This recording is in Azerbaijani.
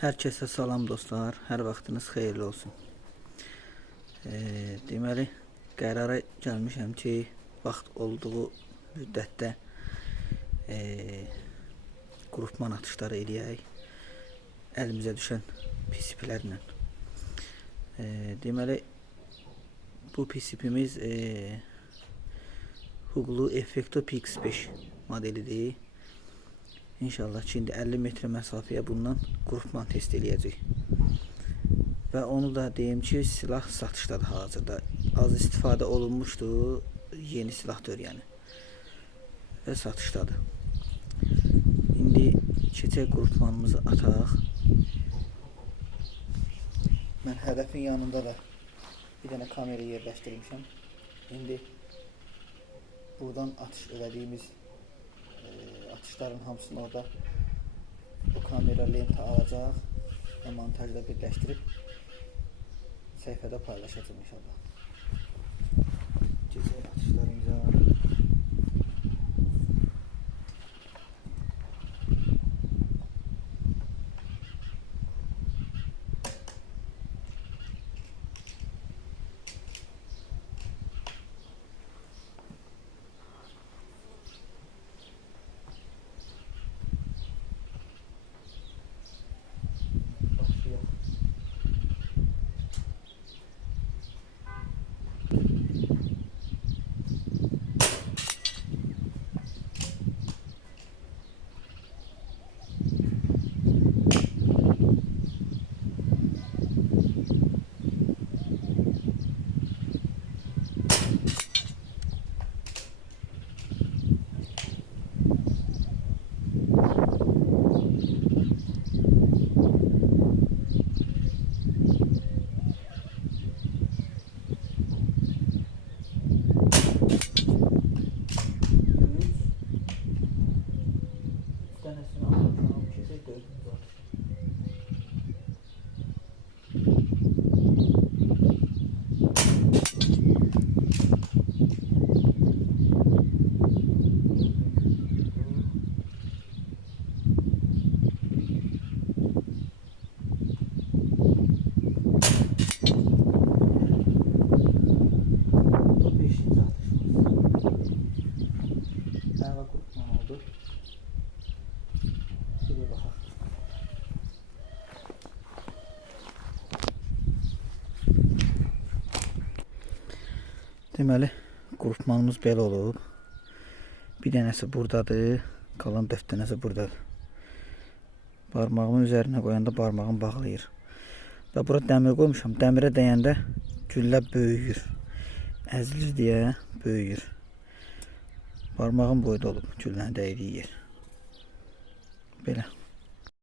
Herkese salam dostlar, hər vaxtınız xeyirli olsun. Deməli, qərara gəlmişəm ki, vaxt olduğu müddətdə qrupman atışları eləyək, əlimizə düşən PCP-lərlə. Deməli, bu PCP-miz Huglu Effecto PX5 modelidir. İnşallah ki, indi 50 metre məsafəyə bundan qrupman test eləyəcək. Və onu da deyim ki, silah satışdadır hazırda. Az istifadə olunmuşdu, yeni silahdır yəni. Və satışdadır. İndi keçək qrupmanımızı ataq. Mən hədəfin yanında da bir dənə kamera yerləşdirmişəm. İndi buradan atış elədiyimiz atışların hamısını orada bu kamera lenti alacaq və montajda birləşdirib səhifədə paylaşacağım inşallah. Keçək atışlarımıza. Deməli, qrupmanımız belə olub. Bir dənəsi buradadır, qalan 4 dənəsi buradadır. Barmağımın üzərinə qoyanda barmağım bağlayır. Və bura dəmir qoymuşam. Dəmirə dəyəndə güllə böyüyür. Əzilir deyə böyüyür. Barmağım boyda olub güllənin dəydiyi yer. Belə.